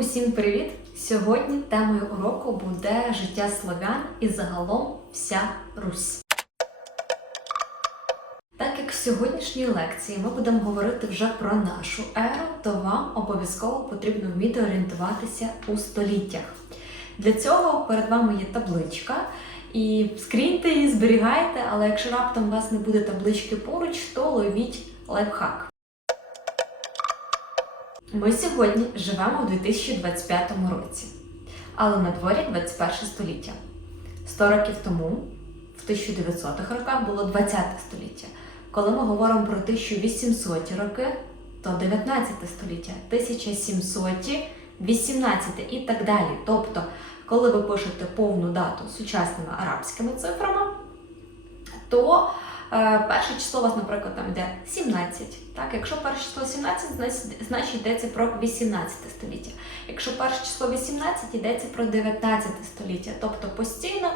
Усім привіт! Сьогодні темою уроку буде життя слов'ян і загалом вся Русь. Так як в сьогоднішній лекції ми будемо говорити вже про нашу еру, то вам обов'язково потрібно вміти орієнтуватися у століттях. Для цього перед вами є табличка, і скріньте її, зберігайте, але якщо раптом у вас не буде таблички поруч, то ловіть лайфхак. Ми сьогодні живемо у 2025 році, але на дворі 21 століття. 100 років тому, в 1900-х роках, було 20 століття. Коли ми говоримо про 1800 роки, то 19 століття, 1700, 18 і так далі. Тобто, коли ви пишете повну дату сучасними арабськими цифрами, то Перше число у вас, наприклад, там йде 17. Так? Якщо перше число 17, значить- йдеться про 18 століття. Якщо перше число 18, йдеться про 19 століття. Тобто постійно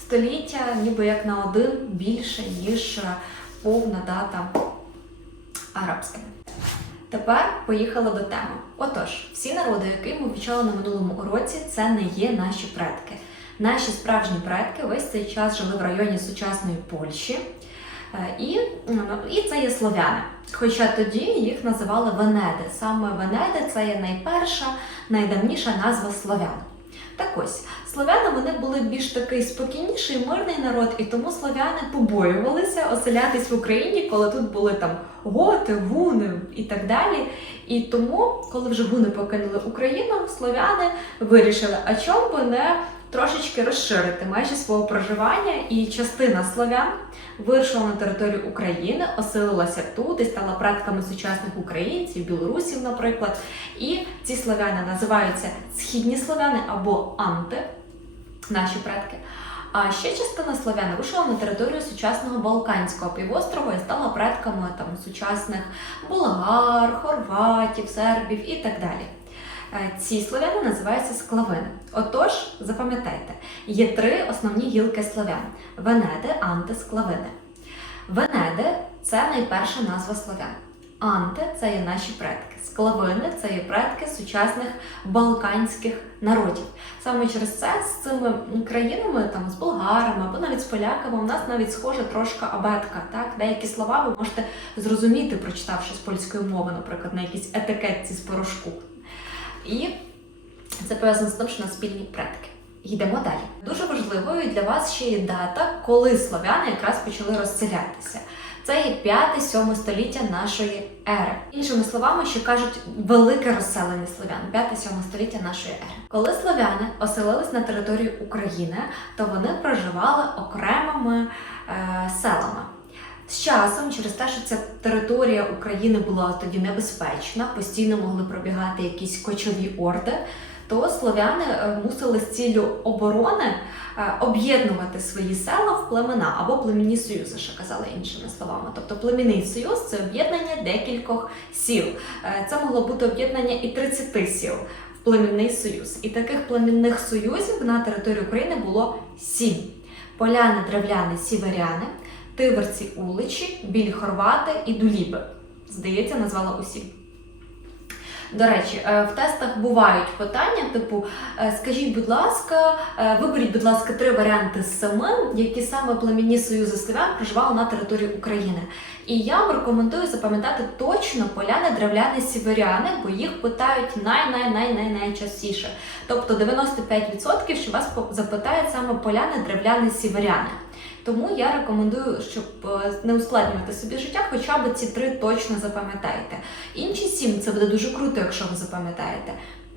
століття ніби як на один більше, ніж е, повна дата арабська. Тепер поїхали до теми. Отож, всі народи, які ми вивчали на минулому уроці, це не є наші предки. Наші справжні предки весь цей час жили в районі сучасної Польщі. Е, І, і це є слов'яни. Хоча тоді їх називали Венеди. Саме Венеди це є найперша, найдавніша назва слов'ян. Так ось, слов'яни вони були більш такий спокійніший, мирний народ, і тому слов'яни побоювалися оселятись в Україні, коли тут були там готи, гуни і так далі. І тому, коли вже гуни покинули Україну, слов'яни вирішили, а чому би не трошечки розширити межі свого проживання, і частина слов'ян вирушила на територію України, оселилася тут і стала предками сучасних українців, білорусів, наприклад. І ці слов'яни називаються східні слов'яни або анти, наші предки. А ще частина слов'ян вийшла на територію сучасного Балканського півострова і стала предками там сучасних болгар, хорватів, сербів і так далі. Е, Ці слов'яни називаються склавини. Отож, запам'ятайте, є три основні гілки слов'ян: Венеди, Анти, склавини. Венеди це найперша назва слов'ян. Анти це є наші предки. Склавини це є предки сучасних балканських народів. Саме через це з цими країнами, там з болгарами або навіть з поляками, у нас навіть схожа трошка абетка. Так, деякі слова ви можете зрозуміти, прочитавши з польської мови, наприклад, на якійсь етикетці з порошку. І це пов'язано з тим, що у нас спільні предки. Йдемо далі. Дуже важливою для вас ще є дата, коли слов'яни якраз почали розселятися. Це є 5-7 століття нашої ери. Іншими словами, що кажуть велике розселення слов'ян, 5-7 століття нашої ери. Коли слов'яни оселились на території України, то вони проживали окремими е, селами. З часом, через те, що ця територія України була тоді небезпечна, постійно могли пробігати якісь кочові орди, то слов'яни е, мусили з ціллю оборони е, об'єднувати свої села в племена або племінні союзи, що казали іншими словами. Тобто племінний союз це об'єднання декількох сіл. Е, Це могло бути об'єднання і 30 сіл в племінний союз. І таких племінних союзів на території України було сім: поляни, древляни, сіверяни. Тиверці Уличі, білі хорвати і дуліби. Здається, назвала усі. До речі, е, в тестах бувають питання, типу, е, скажіть, будь ласка, е, виберіть, будь ласка, три варіанти з семи, які саме племінні союзи слов'ян проживали на території України. І я вам рекомендую запам'ятати точно поляни, древляни, сіверяни, бо їх питають най-най-най-най-найчастіше. Тобто 95%, що вас запитають саме поляни, древляни, сіверяни. Тому я рекомендую, щоб е, не ускладнювати собі життя, хоча б ці три точно запам'ятайте. Інші сім це буде дуже круто, якщо ви запам'ятаєте.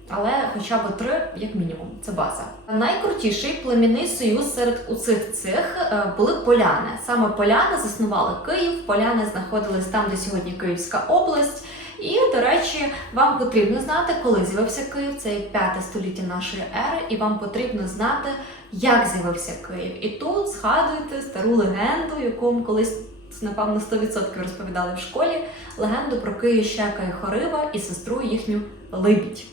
Але хоча б три, як мінімум, це база. Найкрутіший племінний союз серед усіх цих е, були поляни. Саме поляни заснували Київ, поляни знаходились там, де сьогодні Київська область. І, до речі, вам потрібно знати, коли з'явився Київ, це 5 століття нашої ери, і вам потрібно знати, як з'явився Київ. І тут згадуйте стару легенду, яку ми колись, напевно, 100% розповідали в школі, легенду про Київщака і Хорива і сестру їхню Либідь.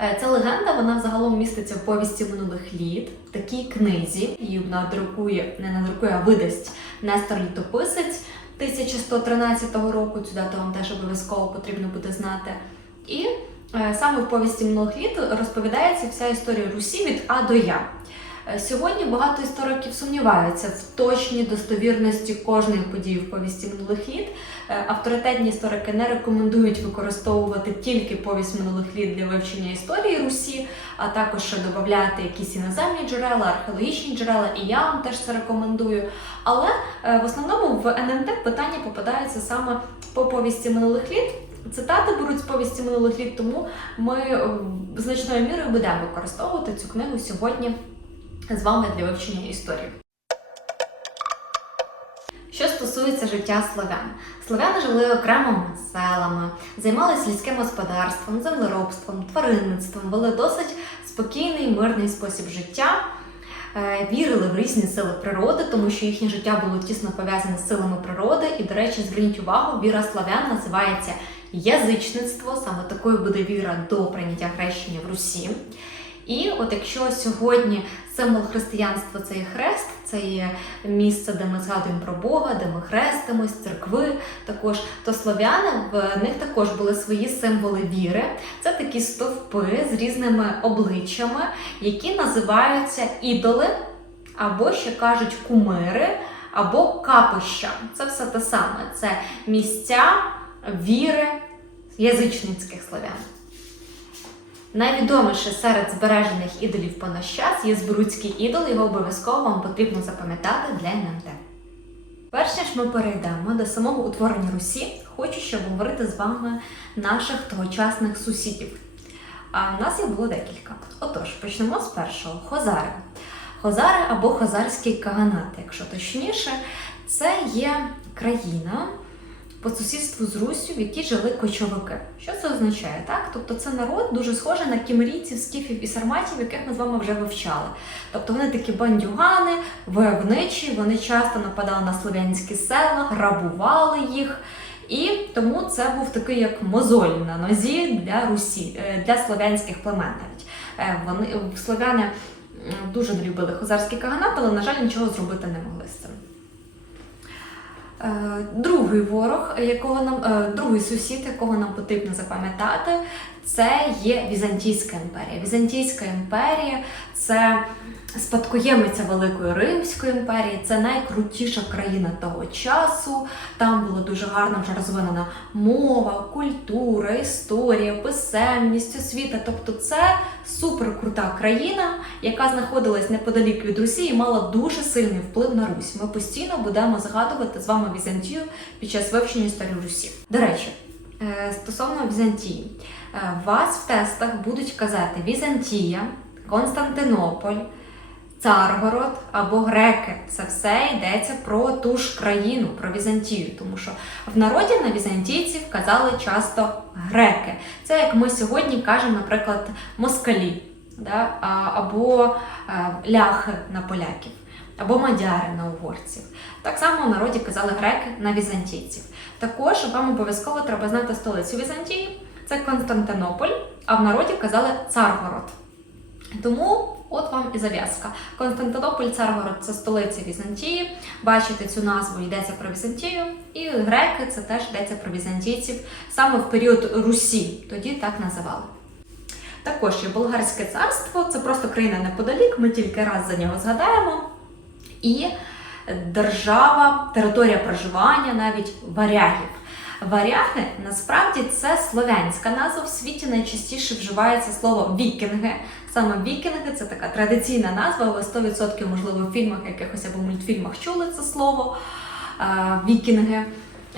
Е, Ця легенда вона взагалом міститься в повісті минулих літ, в такій книзі. Її надрукує, не надрукує, а видасть Нестор Літописець 1113 року. Цю дату вам теж обов'язково потрібно буде знати. І е, саме в повісті минулих літ розповідається вся історія Русі від А до Я. Е, Сьогодні багато істориків сумніваються в точній достовірності кожної події в повісті минулих літ. Е, Авторитетні історики не рекомендують використовувати тільки повість минулих літ для вивчення історії Русі, а також ще додати якісь іноземні джерела, археологічні джерела, і я вам теж це рекомендую. Але е, в основному в НМТ питання попадаються саме по повісті минулих літ. Цитати беруть з повісті минулих літ, тому ми значною мірою будемо використовувати цю книгу сьогодні з вами для вивчення історії. Що стосується життя слов'ян, слов'яни жили окремими селами, займалися сільським господарством, землеробством, тваринництвом, вели досить спокійний, мирний спосіб життя. Е, Вірили в різні сили природи, тому що їхнє життя було тісно пов'язане з силами природи. І, до речі, зверніть увагу, віра славян називається язичництво. Саме такою буде віра до прийняття хрещення в Русі. І от якщо сьогодні символ християнства це є хрест, це є місце, де ми згадуємо про Бога, де ми хрестимось, церкви також, то слов'яни в них також були свої символи віри. Це такі стовпи з різними обличчями, які називаються ідоли, або ще кажуть кумири, або капища. Це все те саме. Це місця віри язичницьких слов'ян. Найвідоміше серед збережених ідолів по наш час є Збруцький ідол, його обов'язково вам потрібно запам'ятати для НМТ. Перш ніж ми перейдемо до самого утворення Русі, хочу ще обговорити з вами наших тогочасних сусідів. А в нас їх було декілька. Отож, почнемо з першого Хозари. Хозари або Хозарський каганат, якщо точніше, це є країна по сусідству з Руссю, в якій жили кочовики. Що це означає? Так? Тобто це народ дуже схожий на кімрійців, скіфів і сарматів, яких ми з вами вже вивчали. Тобто вони такі бандюгани, войовничі, вони часто нападали на слов'янські села, грабували їх. І тому це був такий як мозоль на нозі для Русі, е, для слов'янських племен навіть. Е, Вони слов'яни дуже не любили хозарський каганат, але, на жаль, нічого зробити не могли з цим. Е, Другий ворог, якого нам е, другий сусід, якого нам потрібно запам'ятати, це є Візантійська імперія. Візантійська імперія це спадкоємиця Великої Римської імперії, це найкрутіша країна того часу. Там була дуже гарно вже розвинена мова, культура, історія, писемність, освіта. Тобто, це суперкрута країна, яка знаходилась неподалік від Русі і мала дуже сильний вплив на Русь. Ми постійно будемо згадувати з вами Візантію під час вивчення історії Русі. До речі, е, стосовно Візантії, вас в тестах будуть казати Візантія, Константинополь. Царгород або греки це все йдеться про ту ж країну, про Візантію, тому що в народі на візантійців казали часто греки. Це як ми сьогодні кажемо, наприклад, москалі, да? або е, ляхи на поляків, або мадяри на угорців. Так само в народі казали греки на візантійців. Також вам обов'язково треба знати столицю Візантії, це Константинополь, а в народі казали Царгород. Тому от вам і зав'язка. Константинополь, Царгород це столиця Візантії. Бачите цю назву йдеться про Візантію, і греки це теж йдеться про візантійців саме в період Русі, тоді так називали. Також є Болгарське царство, це просто країна неподалік, ми тільки раз за нього згадаємо. І держава, територія проживання навіть варягів. Варяги насправді це слов'янська назва. В світі найчастіше вживається слово вікінги. Саме вікінги це така традиційна назва. Ви 100% можливо в фільмах якихось або мультфільмах чули це слово е, вікінги.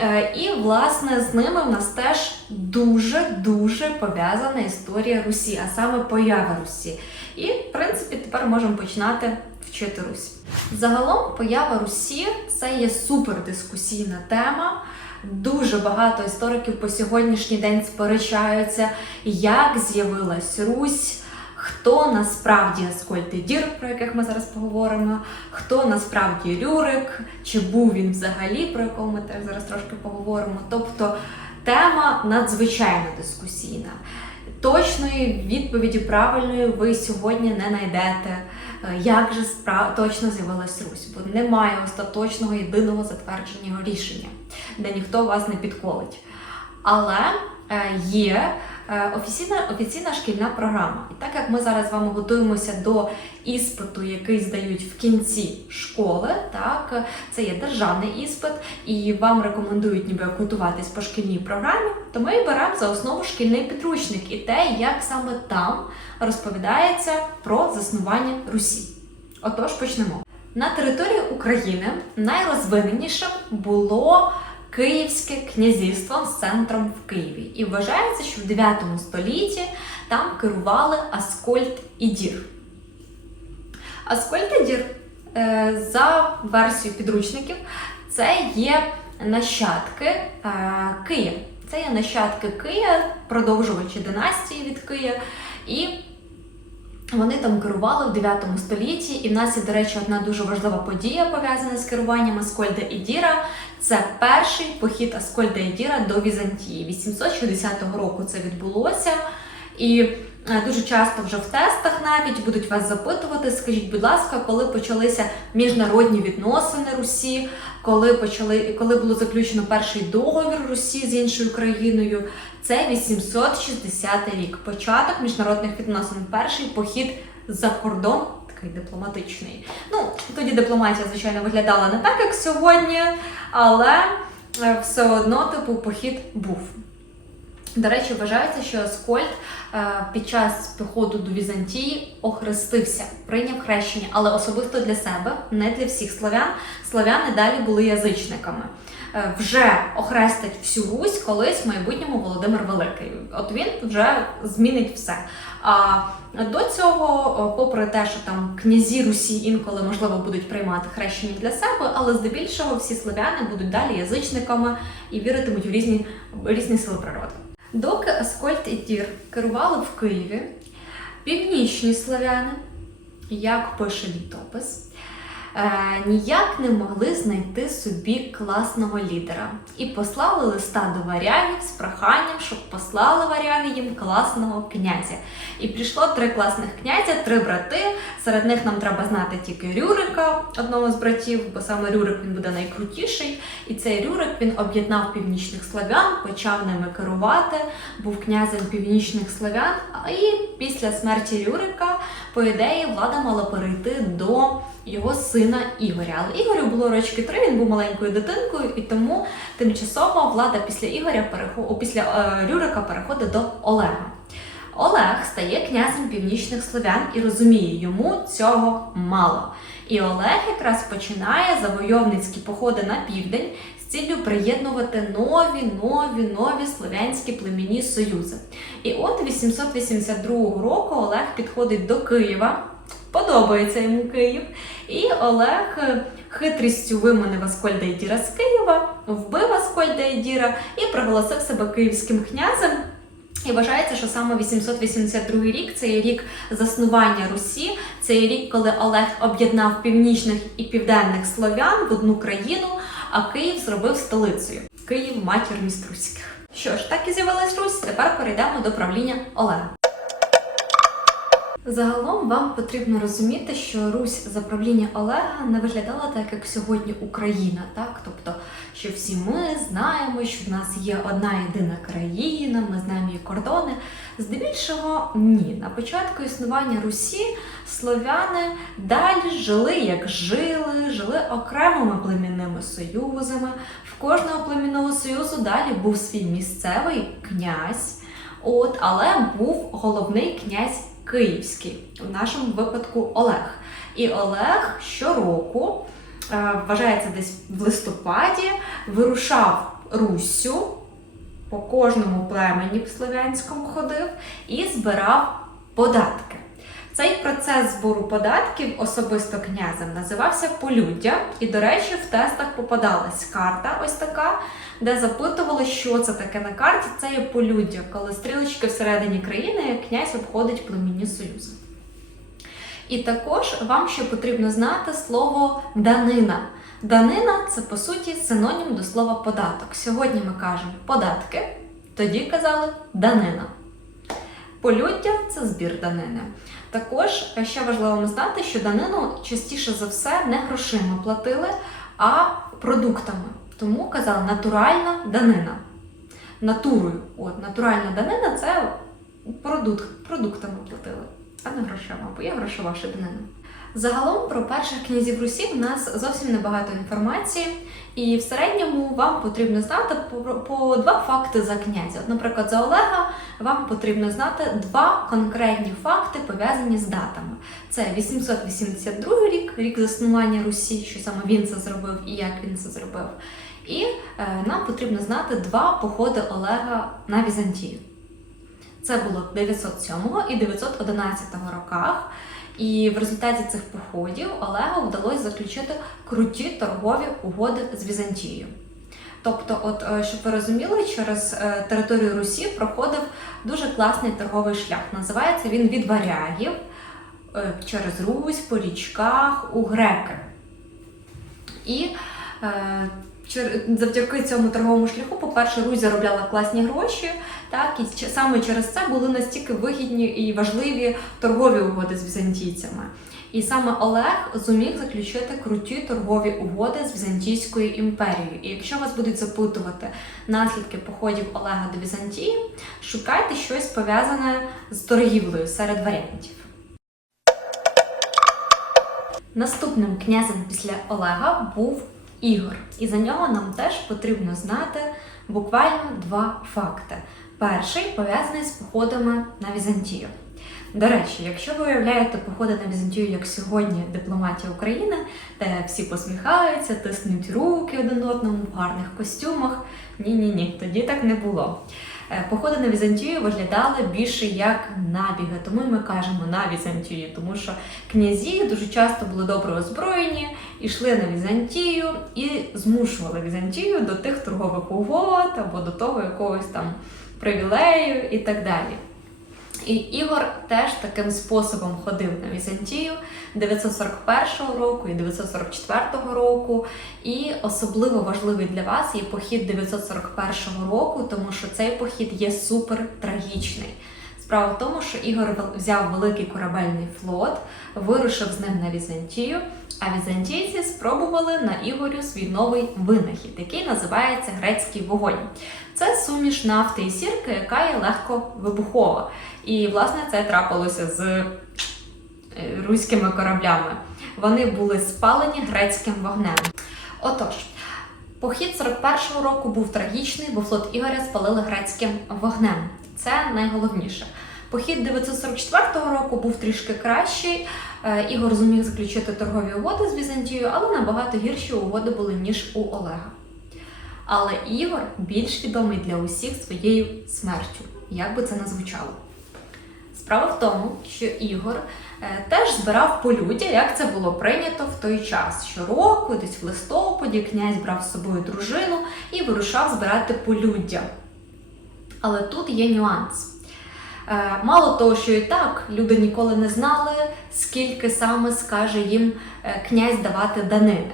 Е, І власне з ними в нас теж дуже дуже пов'язана історія Русі, а саме поява Русі. І в принципі тепер можемо починати вчити Русь. Загалом поява Русі це є супердискусійна тема. Дуже багато істориків по сьогоднішній день сперечаються, як з'явилась Русь, хто насправді Аскольд Дір, про яких ми зараз поговоримо, хто насправді Рюрик, чи був він взагалі, про якого ми теж зараз трошки поговоримо. Тобто тема надзвичайно дискусійна. Точної відповіді правильної ви сьогодні не знайдете. Е, Як же справ... точно з'явилась Русь? Бо немає остаточного єдиного затвердженого рішення, де ніхто вас не підколить. Але е, є офіційна, офіційна шкільна програма. І так як ми зараз з вами готуємося до іспиту, який здають в кінці школи, так це є державний іспит, і вам рекомендують ніби готуватись по шкільній програмі, то ми беремо за основу шкільний підручник і те, як саме там розповідається про заснування Русі. Отож, почнемо. На території України найрозвиненішим було Київське князівство з центром в Києві. І вважається, що в 9 столітті там керували Аскольд і Дір. Аскольд і Дір, е, за версією підручників, це є нащадки е, Кия. Це є нащадки Кия, продовжувачі династії від Кия. І вони там керували в 9 столітті, і в нас є, до речі, одна дуже важлива подія пов'язана з керуванням Аскольда і Діра. Це перший похід Аскольда і Діра до Візантії. 860 року це відбулося. І е, дуже часто вже в тестах навіть будуть вас запитувати, скажіть, будь ласка, коли почалися міжнародні відносини Русі, коли почали, коли було заключено перший договір Русі з іншою країною. Це 860 рік. Початок міжнародних відносин. Перший похід за кордон, такий дипломатичний. Ну, тоді дипломатія, звичайно, виглядала не так, як сьогодні, але е, все одно, типу, похід був. До речі, вважається, що Аскольд під час походу до Візантії охрестився, прийняв хрещення, але особисто для себе, не для всіх славян. Славяни далі були язичниками. Е, Вже охрестить всю Русь колись в майбутньому Володимир Великий. От він вже змінить все. А до цього, попри те, що там князі Русі інколи можливо будуть приймати хрещення для себе, але здебільшого всі славяни будуть далі язичниками і віритимуть в різні, різні сили природи. Доки Аскольд і Тір керували в Києві, північні славяни, як пише літопис, ніяк не могли знайти собі класного лідера і послали листа до варягів з проханням, щоб послали варяги їм класного князя. І прийшло три класних князя, три брати. Серед них нам треба знати тільки Рюрика, одного з братів, бо саме Рюрик він буде найкрутіший. І цей Рюрик він об'єднав північних славян, почав ними керувати, був князем північних славян. І після смерті Рюрика, по ідеї, влада мала перейти до його сина Ігоря. Але Ігорю було рочки три, він був маленькою дитинкою, і тому тимчасово влада після Ігоря переход... після е, Рюрика переходить до Олега. Олег стає князем північних слов'ян і розуміє, йому цього мало. І Олег якраз починає завойовницькі походи на південь ціллю приєднувати нові, нові, нові слов'янські племінні союзи. І от 882 року Олег підходить до Києва. Подобається йому Київ. І Олег е, хитрістю виманив Аскольда і Діра з Києва, вбив Аскольда Діра і проголосив себе київським князем. І вважається, що саме 882 рік це є рік заснування Русі, це є рік, коли Олег об'єднав північних і південних слов'ян в одну країну, а Київ зробив столицею. Київ матір міст руських. Що ж, так і з'явилась Русь. Тепер перейдемо до правління Олега. Загалом вам потрібно розуміти, що Русь за правління Олега не виглядала так, як сьогодні Україна, так? Тобто, що всі ми знаємо, що в нас є одна єдина країна, ми знаємо її кордони. Здебільшого ні. На початку існування Русі слов'яни далі жили, як жили, жили окремими племінними союзами. В кожного племінного союзу далі був свій місцевий князь, от, але був головний князь Київський, в нашому випадку Олег. І Олег щороку, е, вважається десь в листопаді, вирушав Руссю, по кожному племені в слов'янському ходив і збирав податки. Цей процес збору податків особисто князем називався полюддя. І, до речі, в тестах попадалась карта ось така, де запитували, що це таке на карті. Це є полюддя, коли стрілочки всередині країни князь обходить племінні союзи. І також вам ще потрібно знати слово данина. Данина це по суті синонім до слова податок. Сьогодні ми кажемо податки, тоді казали данина. Полюддя це збір данини. Також ще важливо знати, що данину частіше за все не грошима платили, а продуктами. Тому казали натуральна данина. натурою. От, натуральна данина це продукт, продуктами платили, а не грошима, бо є грошова ще данина. Загалом про перших князів Русі в нас зовсім небагато інформації, і в середньому вам потрібно знати по, два факти за князя. От, наприклад, за Олега вам потрібно знати два конкретні факти, пов'язані з датами. Це 882 рік, рік заснування Русі, що саме він це зробив і як він це зробив. І е, нам потрібно знати два походи Олега на Візантію. Це було 907 і 911 роках. І в результаті цих походів Олегу вдалося заключити круті торгові угоди з Візантією. Тобто, от е, щоб ви розуміли, через е, територію Русі проходив дуже класний торговий шлях. Називається він від варягів е, через Русь, по річках у греки. І завдяки цьому торговому шляху, по-перше, Русь заробляла класні гроші, так, і саме через це були настільки вигідні і важливі торгові угоди з візантійцями. І саме Олег зуміг заключити круті торгові угоди з Візантійською імперією. І якщо вас будуть запитувати наслідки походів Олега до Візантії, шукайте щось пов'язане з торгівлею серед варіантів. Наступним князем після Олега був Ігор, і за нього нам теж потрібно знати буквально два факти. Перший пов'язаний з походами на Візантію. До речі, якщо ви уявляєте походи на Візантію, як сьогодні дипломатія України, де всі посміхаються, тиснуть руки один одному в гарних костюмах. Ні, ні, ні, тоді так не було. Е, Походи на Візантію виглядали більше як набіги, тому ми кажемо на Візантію, тому що князі дуже часто були добре озброєні, йшли на Візантію і змушували Візантію до тих торгових угод або до того якогось там привілею і так далі. І Ігор теж таким способом ходив на Візантію 941 року і 944 року. І особливо важливий для вас є похід 941 року, тому що цей похід є супер трагічний. Справа в тому, що Ігор взяв великий корабельний флот, вирушив з ним на Візантію, а візантійці спробували на Ігорю свій новий винахід, який називається грецький вогонь. Це суміш нафти і сірки, яка є легко вибухова. І власне це трапилося з е, руськими кораблями. Вони були спалені грецьким вогнем. Отож, похід 41-го року був трагічний, бо флот Ігоря спалили грецьким вогнем. Це найголовніше. Похід 944 року був трішки кращий. Е, Ігор зуміг заключити торгові угоди з Візантією, але набагато гірші угоди були, ніж у Олега. Але Ігор більш відомий для усіх своєю смертю, як би це не звучало. Справа в тому, що Ігор е, теж збирав полюддя, як це було прийнято в той час. Щороку, десь в листопаді, князь брав з собою дружину і вирушав збирати полюддя. Але тут є нюанс. Е, Мало того, що і так люди ніколи не знали, скільки саме скаже їм е, князь давати данини.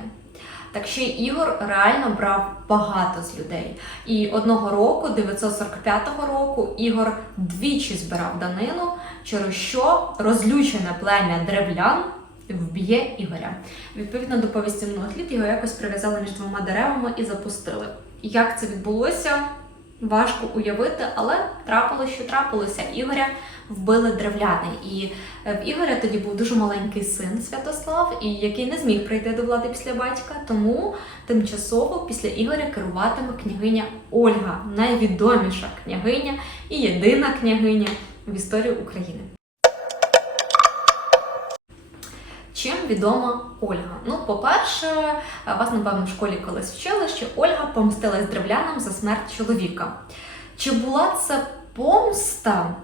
Так ще Ігор реально брав багато з людей. І одного року, 945 року, Ігор двічі збирав данину, через що розлючене плем'я древлян вб'є Ігоря. Відповідно до повісті минулих його якось прив'язали між двома деревами і запустили. Як це відбулося? Важко уявити, але трапилося, що трапилося. Ігоря вбили древляни. І е, в Ігоря тоді був дуже маленький син Святослав, і який не зміг прийти до влади після батька. Тому тимчасово після Ігоря керуватиме княгиня Ольга, найвідоміша княгиня і єдина княгиня в історії України. Чим відома Ольга? Ну, по-перше, вас, напевно, в школі колись вчили, що Ольга помстилась древлянам за смерть чоловіка. Чи була це помста?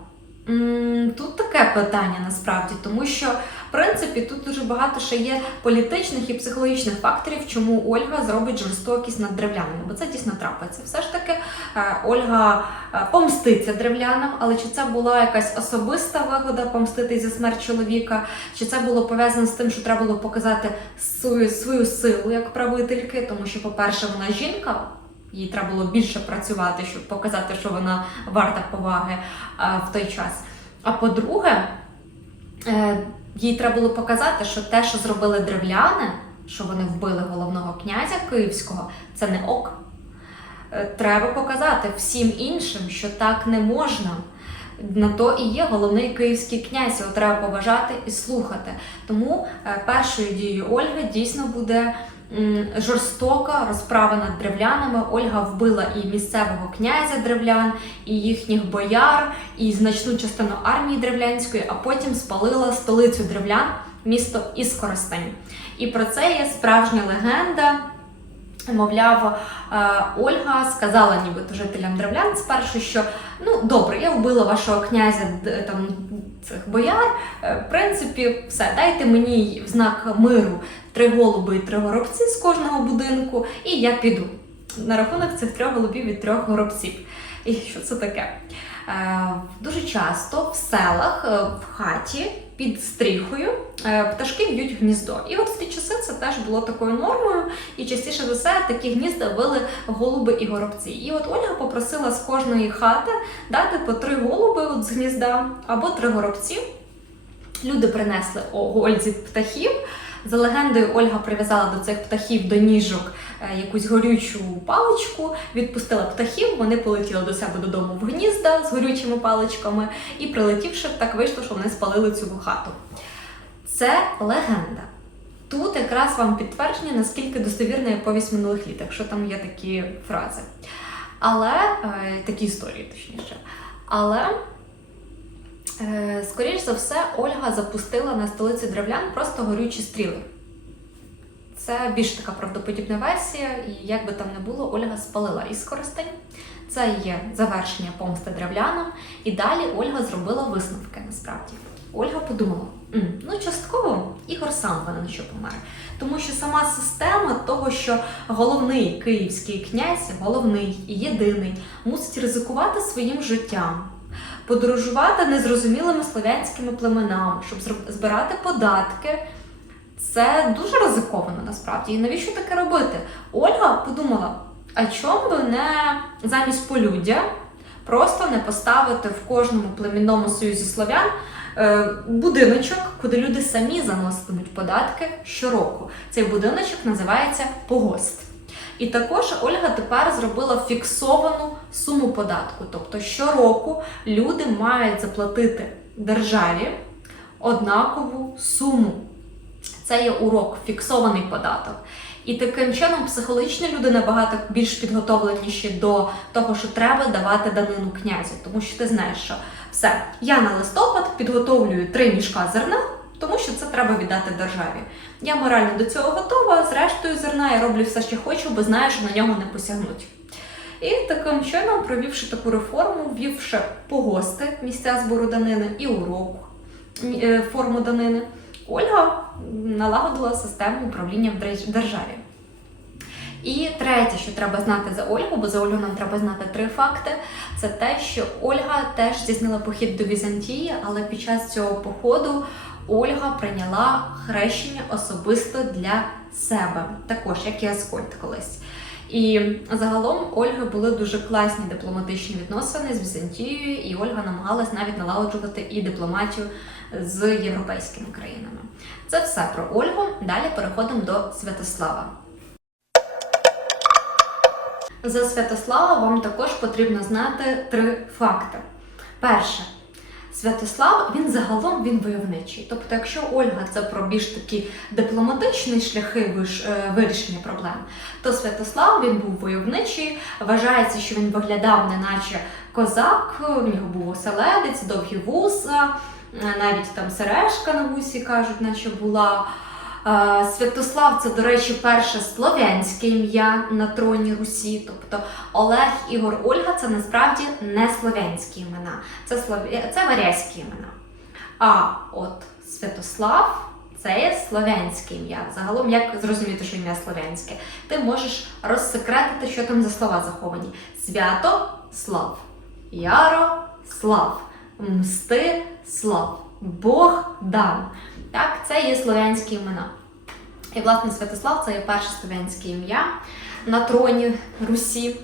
Тут таке питання насправді, тому що в принципі тут дуже багато ще є політичних і психологічних факторів, чому Ольга зробить жорстокість над древлянами, бо це дійсно трапиться. Все ж таки е, Ольга е, помститься древлянам, але чи це була якась особиста вигода помстити за смерть чоловіка, чи це було пов'язано з тим, що треба було показати свою, свою силу як правительки, тому що, по-перше, вона жінка. Їй треба було більше працювати, щоб показати, що вона варта поваги в той час. А по-друге, е, їй треба було показати, що те, що зробили древляни, що вони вбили головного князя київського, це не ок. е, треба показати всім іншим, що так не можна. На то і є головний київський князь, його треба поважати і слухати. Тому е, першою дією Ольги дійсно буде жорстока розправа над древлянами. Ольга вбила і місцевого князя древлян, і їхніх бояр, і значну частину армії древлянської, а потім спалила столицю древлян, місто Іскоростень. І про це є справжня легенда. Мовляв, е, Ольга сказала нібито жителям древлян спершу, що ну добре, я вбила вашого князя там цих бояр. е, В принципі, все, дайте мені в знак миру три голуби і три горобці з кожного будинку, і я піду. На рахунок цих трьох голубів і трьох горобців. І що це таке? Е, Дуже часто в селах, е, в хаті під стріхою е, пташки б'ють гніздо. І от в ті часи це теж було такою нормою, і частіше за все такі гнізда били голуби і горобці. І от Ольга попросила з кожної хати дати по три голуби от з гнізда або три горобці. Люди принесли Ользі птахів. За легендою, Ольга прив'язала до цих птахів до ніжок е, якусь горючу паличку, відпустила птахів, вони полетіли до себе додому в гнізда з горючими паличками, і прилетівши, так вийшло, що вони спалили цю хату. Це легенда. Тут якраз вам підтвердження, наскільки достовірна є повість минулих літ, якщо там є такі фрази. Але е, такі історії, точніше. Але Е, Скоріш за все, Ольга запустила на столиці древлян просто горючі стріли. Це більш така правдоподібна версія, і як би там не було, Ольга спалила іскористень. Це є завершення помсти древлянам. І далі Ольга зробила висновки насправді. Ольга подумала: «М, ну частково Ігор сам винен, що помер. Тому що сама система того, що головний київський князь, головний і єдиний, мусить ризикувати своїм життям, подорожувати незрозумілими слов'янськими племенами, щоб збирати податки. Це дуже ризиковано насправді. І навіщо таке робити? Ольга подумала: а чому би не замість полюддя просто не поставити в кожному племінному союзі слов'ян е, будиночок, куди люди самі заноситимуть податки щороку. Цей будиночок називається погост. І також Ольга тепер зробила фіксовану суму податку. Тобто щороку люди мають заплатити державі однакову суму. Це є урок, фіксований податок. І таким чином психологічно люди набагато більш підготовленіші до того, що треба давати данину князю. Тому що ти знаєш, що все, я на листопад підготовлюю три мішка зерна, тому що це треба віддати державі. Я морально до цього готова, зрештою зерна я роблю все, що хочу, бо знаю, що на нього не посягнуть. І таким чином, провівши таку реформу, ввівши погости місця збору данини і урок е, форму данини, Ольга налагодила систему управління в державі. І третє, що треба знати за Ольгу, бо за Ольгу нам треба знати три факти. Це те, що Ольга теж здійснила похід до Візантії, але під час цього походу Ольга прийняла хрещення особисто для себе, також як і Аскольд колись. І загалом Ольги були дуже класні дипломатичні відносини з Візантією, і Ольга намагалась навіть налагоджувати і дипломатію з європейськими країнами. Це все про Ольгу. Далі переходимо до Святослава. За Святослава вам також потрібно знати три факти. Перше, Святослав він загалом він войовничий. Тобто, якщо Ольга це про більш такі дипломатичні шляхи е, вирішення проблем, то Святослав він був войовничий. Вважається, що він виглядав неначе козак, в нього був оселедець, довгі вуса, е, навіть там сережка на вусі кажуть, наче була. Святослав це, до речі, перше слов'янське ім'я на троні Русі. Тобто Олег, Ігор, Ольга це насправді не слов'янські імена, це, слов'я... це варязькі імена. А от Святослав це є слов'янське ім'я. Загалом, як зрозуміти, що ім'я слов'янське? Ти можеш розсекретити, що там за слова заховані. Свято слав, Яро слав, Мсти слав, Бог дан. Так, це є слов'янські імена. І, власне, Святослав це є перше слов'янське ім'я на троні Русі.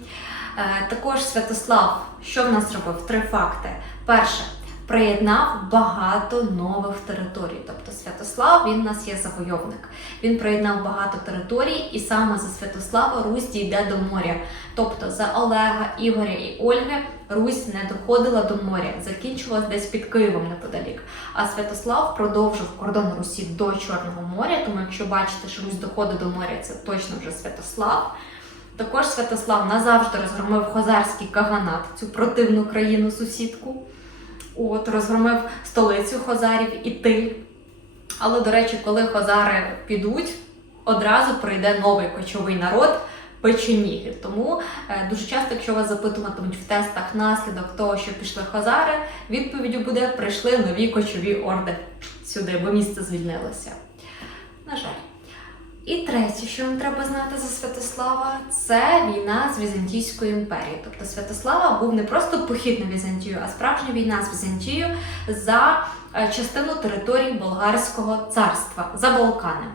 Е, також Святослав, що в нас робив? Три факти. Перше, приєднав багато нових територій. Тобто Святослав він у нас є завойовник. Він приєднав багато територій, і саме за Святослава Русь дійде до моря. Тобто за Олега, Ігоря і Ольги Русь не доходила до моря, закінчувалась десь під Києвом неподалік. А Святослав продовжив кордон Русі до Чорного моря. Тому, якщо бачите, що Русь доходить до моря, це точно вже Святослав. Також Святослав назавжди розгромив хозарський каганат, цю противну країну сусідку. От, розгромив столицю Хозарів і Тиль. Але, до речі, коли Хозари підуть, одразу прийде новий кочовий народ печеніги. Тому е, дуже часто, якщо вас запитуватимуть в тестах наслідок того, що пішли Хозари, відповіддю буде: прийшли нові кочові орди сюди, бо місце звільнилося. На жаль. І третє, що вам треба знати за Святослава, це війна з Візантійською імперією. Тобто Святослава був не просто похід на Візантію, а справжня війна з Візантією за е, частину території Болгарського царства за Балкани.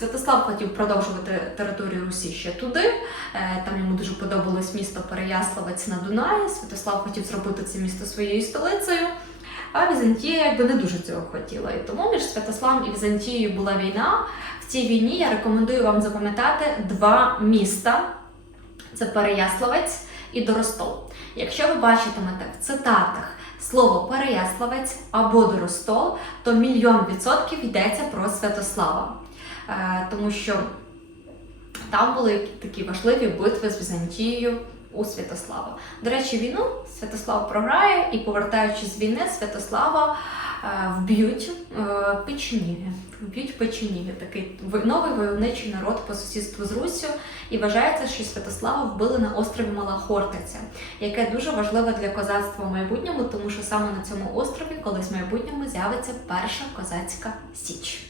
Святослав хотів продовжувати територію Русі ще туди. Е, Там йому дуже подобалось місто Переяславець на Дунаї. Святослав хотів зробити це місто своєю столицею. А Візантія якби не дуже цього хотіла. І тому між Святославом і Візантією була війна. В цій війні я рекомендую вам запам'ятати два міста: це Переяславець і Доростол. Якщо ви бачитимете в цитатах слово Переяславець або Доростол, то мільйон відсотків йдеться про Святослава. Е, Тому що там були такі важливі битви з Візантією у Святослава. До речі, війну Святослав програє, і повертаючись з війни, Святослава е, вб'ють е, печеніги. Вб'ють печеніги, такий ви- новий войовничий народ по сусідству з Руссю. І вважається, що Святослава вбили на острові Мала Хортиця, яке дуже важливе для козацтва в майбутньому, тому що саме на цьому острові колись в майбутньому з'явиться перша козацька січ.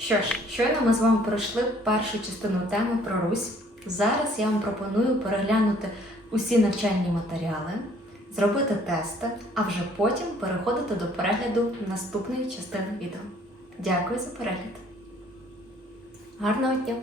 Що ж, щойно ми з вами пройшли першу частину теми про Русь. Зараз я вам пропоную переглянути усі навчальні матеріали, зробити тести, а вже потім переходити до перегляду наступної частини відео. Дякую за перегляд. Гарного дня!